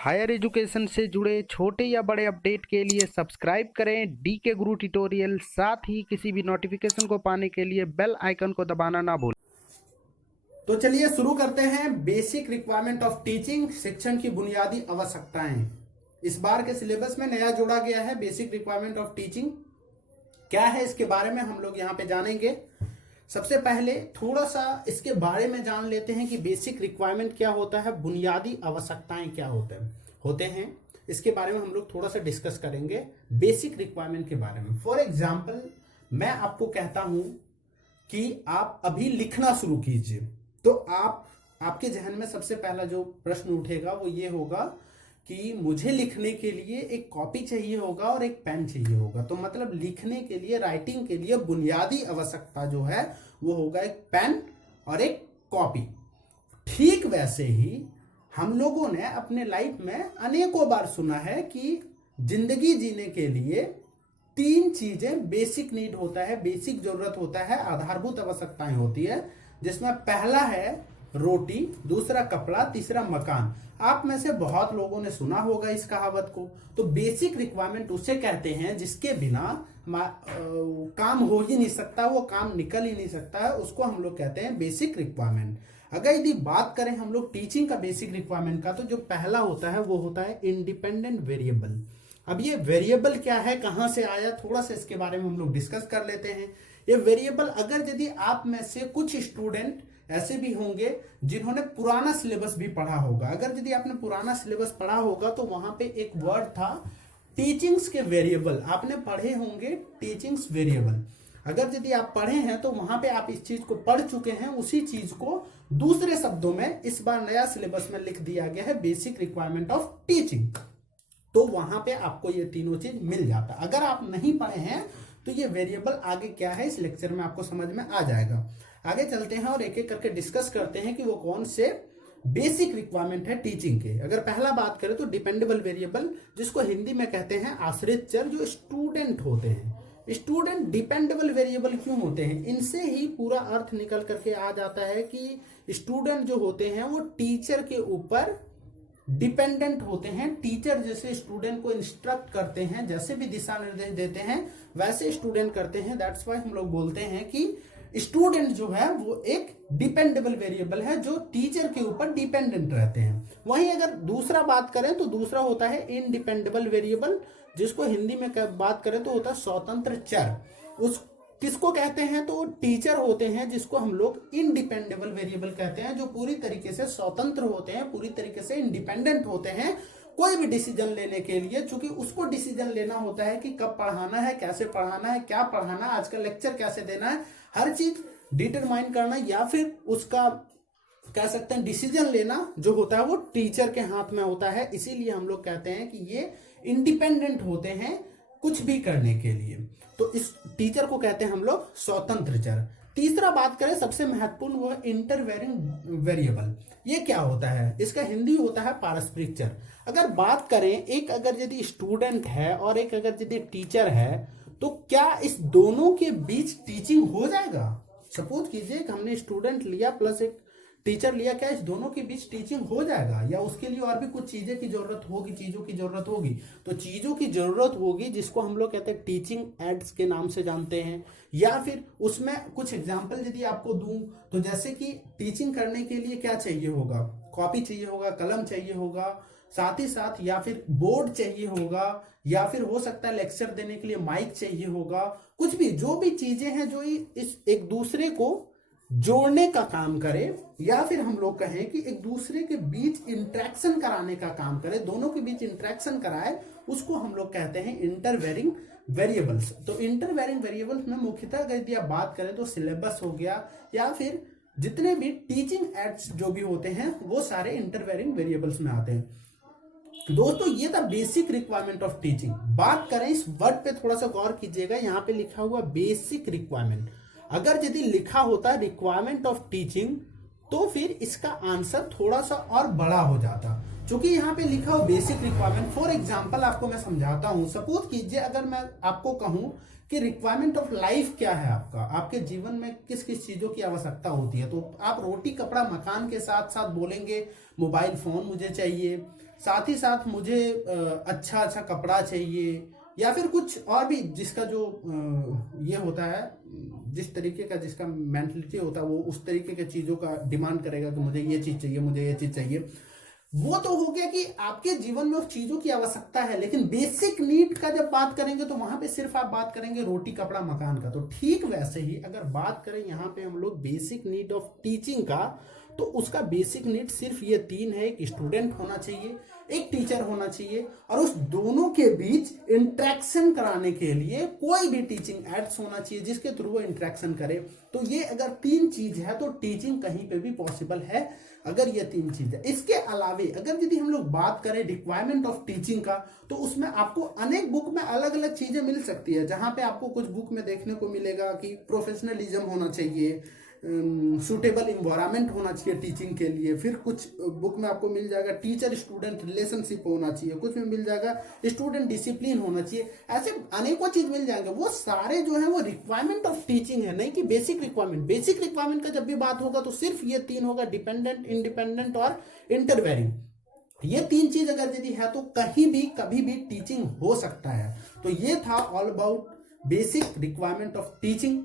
Higher education से जुड़े छोटे या बड़े अपडेट के लिए सब्सक्राइब करें डी के गुरु ट्यूटोरियल। साथ ही किसी भी नोटिफिकेशन को पाने के लिए बेल आइकन को दबाना ना भूलें। तो चलिए शुरू करते हैं। बेसिक रिक्वायरमेंट ऑफ टीचिंग, शिक्षण की बुनियादी आवश्यकताएं। इस बार के सिलेबस में नया जोड़ा गया है बेसिक रिक्वायरमेंट ऑफ टीचिंग। क्या है इसके बारे में हम लोग यहाँ पे जानेंगे। सबसे पहले थोड़ा सा इसके बारे में जान लेते हैं कि बेसिक रिक्वायरमेंट क्या होता है, बुनियादी आवश्यकताएं क्या होते हैं। इसके बारे में हम लोग थोड़ा सा डिस्कस करेंगे बेसिक रिक्वायरमेंट के बारे में। फॉर एग्जाम्पल, मैं आपको कहता हूं कि आप अभी लिखना शुरू कीजिए, तो आपके जहन में सबसे पहला जो प्रश्न उठेगा वो ये होगा कि मुझे लिखने के लिए एक कॉपी चाहिए होगा और एक पेन चाहिए होगा। तो मतलब लिखने के लिए, राइटिंग के लिए बुनियादी आवश्यकता जो है वो होगा एक पेन और एक कॉपी। ठीक वैसे ही हम लोगों ने अपने लाइफ में अनेकों बार सुना है कि जिंदगी जीने के लिए 3 चीजें बेसिक नीड होता है, बेसिक जरूरत होता है, आधारभूत आवश्यकताएं होती है, जिसमें पहला है रोटी, दूसरा कपड़ा, तीसरा मकान। आप में से बहुत लोगों ने सुना होगा इस कहावत को। तो बेसिक रिक्वायरमेंट उसे कहते हैं जिसके बिना काम हो ही नहीं सकता, वो काम निकल ही नहीं सकता है, उसको हम लोग कहते हैं बेसिक रिक्वायरमेंट। अगर यदि बात करें हम लोग टीचिंग का बेसिक रिक्वायरमेंट का, तो जो पहला होता है वो होता है इंडिपेंडेंट वेरिएबल। अब ये वेरिएबल क्या है, कहां से आया, थोड़ा सा इसके बारे में हम लोग डिस्कस कर लेते हैं। ये वेरिएबल, अगर यदि आप में से कुछ स्टूडेंट ऐसे भी होंगे जिन्होंने पुराना सिलेबस भी पढ़ा होगा, अगर यदि आपने पुराना सिलेबस पढ़ा होगा तो वहां पे एक वर्ड था टीचिंग्स के वेरिएबल। आपने पढ़े होंगे टीचिंग्स वेरिएबल। अगर यदि आप पढ़े हैं तो वहां पे आप इस चीज को पढ़ चुके हैं। उसी चीज को दूसरे शब्दों में इस बार नया सिलेबस में लिख दिया गया है, बेसिक रिक्वायरमेंट ऑफ टीचिंग। तो वहां पे आपको ये तीनों चीज मिल जाता। अगर आप नहीं पढ़े हैं तो ये वेरिएबल आगे क्या है इस लेक्चर में आपको समझ में आ जाएगा। आगे चलते हैं और एक एक करके डिस्कस करते हैं कि वो कौन से बेसिक रिक्वायरमेंट है टीचिंग के। अगर पहला बात करें तो डिपेंडेबल वेरिएबल, जिसको हिंदी में कहते हैं आश्रित चर, जो स्टूडेंट होते हैं। स्टूडेंट डिपेंडेबल वेरिएबल क्यों होते हैं, इनसे ही पूरा अर्थ निकल करके आ जाता है कि स्टूडेंट जो होते हैं वो टीचर के ऊपर डिपेंडेंट होते हैं। टीचर जैसे स्टूडेंट को इंस्ट्रक्ट करते हैं, जैसे भी दिशा निर्देश देते हैं वैसे स्टूडेंट करते हैं। दैट्स वाई हम लोग बोलते हैं कि स्टूडेंट जो है वो एक डिपेंडेबल वेरिएबल है, जो टीचर के ऊपर डिपेंडेंट रहते हैं। वहीं अगर दूसरा बात करें तो दूसरा होता है इनडिपेंडेबल वेरिएबल, जिसको हिंदी में बात करें तो होता है स्वतंत्र चर। उस किसको कहते हैं, तो टीचर होते हैं जिसको हम लोग इंडिपेंडेबल वेरिएबल कहते हैं, जो पूरी तरीके से स्वतंत्र होते हैं, पूरी तरीके से इंडिपेंडेंट होते हैं कोई भी डिसीजन लेने के लिए। चूंकि उसको डिसीजन लेना होता है कि कब पढ़ाना है, कैसे पढ़ाना है, क्या पढ़ाना है, आज का लेक्चर कैसे देना है, हर चीज डिटरमाइन करना या फिर उसका कह सकते हैं डिसीजन लेना जो होता है वो टीचर के हाथ में होता है। इसीलिए हम लोग कहते हैं कि ये इंडिपेंडेंट होते हैं कुछ भी करने के लिए। तो इस टीचर को कहते हैं हम लोग स्वतंत्र चर। तीसरा बात करें सबसे महत्वपूर्ण, वो इंटरवेरिंग वेरिएबल। ये क्या होता है, इसका हिंदी होता है पारस्परिक चर। अगर बात करें, एक अगर यदि स्टूडेंट है और एक अगर यदि टीचर है, तो क्या इस दोनों के बीच टीचिंग हो जाएगा। सपोज कीजिए कि हमने स्टूडेंट लिया प्लस एक टीचर लिया, क्या इस दोनों के बीच टीचिंग हो जाएगा, या उसके लिए और भी कुछ चीजें की जरूरत होगी, चीजों की जरूरत होगी। तो चीजों की जरूरत होगी जिसको हम लोग कहते हैं टीचिंग एड्स के नाम से जानते हैं। या फिर उसमें कुछ एग्जांपल यदि आपको दूं तो जैसे कि टीचिंग करने के लिए क्या चाहिए होगा, कॉपी चाहिए होगा, कलम चाहिए होगा, साथ ही साथ या फिर बोर्ड चाहिए होगा, या फिर हो सकता है लेक्चर देने के लिए माइक चाहिए होगा। कुछ भी, जो भी चीजें हैं जो इस एक दूसरे को जोड़ने का काम करे, या फिर हम लोग कहें कि एक दूसरे के बीच इंटरेक्शन कराने का काम करे, दोनों के बीच इंटरेक्शन कराए, उसको हम लोग कहते हैं इंटरवेरिंग वेरिएबल्स। तो इंटरवेरिंग वेरिएबल्स में मुख्यतः अगर यदि आप बात करें तो सिलेबस हो गया, या फिर जितने भी टीचिंग एड्स जो भी होते हैं वो सारे इंटरवेरिंग वेरिएबल्स में आते हैं। दोस्तों ये था बेसिक रिक्वायरमेंट ऑफ टीचिंग। बात करें इस वर्ड पे थोड़ा सा गौर कीजिएगा, यहाँ पे लिखा हुआ बेसिक रिक्वायरमेंट। अगर यदि लिखा होता रिक्वायरमेंट ऑफ टीचिंग तो फिर इसका आंसर थोड़ा सा और बड़ा हो जाता। क्योंकि यहाँ पे लिखा हो बेसिक रिक्वायरमेंट। फॉर एग्जांपल आपको मैं समझाता हूँ। सपोज कीजिए अगर मैं आपको कहूँ कि रिक्वायरमेंट ऑफ लाइफ क्या है, आपका आपके जीवन में किस किस चीजों की आवश्यकता होती है, तो आप रोटी कपड़ा मकान के साथ साथ बोलेंगे मोबाइल फोन मुझे चाहिए, साथ ही साथ मुझे अच्छा अच्छा कपड़ा चाहिए, या फिर कुछ और भी जिसका जो ये होता है, जिस तरीके का जिसका मेंटलिटी होता है वो उस तरीके के चीज़ों का डिमांड करेगा कि मुझे ये चीज़ चाहिए, मुझे ये चीज़ चाहिए। वो तो हो गया कि आपके जीवन में उस चीज़ों की आवश्यकता है, लेकिन बेसिक नीड का जब बात करेंगे तो वहां पे सिर्फ आप बात करेंगे रोटी कपड़ा मकान का। तो ठीक वैसे ही अगर बात करें यहाँ पे हम लोग बेसिक नीड ऑफ टीचिंग का, तो उसका बेसिक नीड सिर्फ ये तीन है। एक स्टूडेंट होना चाहिए, एक टीचर होना चाहिए, और उस दोनों के बीच इंटरेक्शन कराने के लिए कोई भी टीचिंग एड्स होना चाहिए जिसके थ्रू वो इंटरेक्शन करे। तो ये अगर तीन चीज है तो टीचिंग कहीं पे भी पॉसिबल है, अगर ये तीन चीज है। इसके अलावे अगर यदि हम लोग बात करें रिक्वायरमेंट ऑफ टीचिंग का, तो उसमें आपको अनेक बुक में अलग अलग चीजें मिल सकती है। जहां पे आपको कुछ बुक में देखने को मिलेगा कि प्रोफेशनलिज्म होना चाहिए, सूटेबल इन्वायरमेंट होना चाहिए टीचिंग के लिए। फिर कुछ बुक में आपको मिल जाएगा टीचर स्टूडेंट रिलेशनशिप होना चाहिए, कुछ में मिल जाएगा स्टूडेंट डिसिप्लिन होना चाहिए। ऐसे अनेकों चीज मिल जाएंगे। वो सारे जो है वो रिक्वायरमेंट ऑफ टीचिंग है, नहीं कि बेसिक रिक्वायरमेंट। बेसिक रिक्वायरमेंट का जब भी बात होगा तो सिर्फ ये तीन होगा, डिपेंडेंट, इंडिपेंडेंट और इंटरवेरिंग। ये तीन चीज अगर यदि है तो कहीं भी कभी भी टीचिंग हो सकता है। तो ये था all about basic requirement of teaching.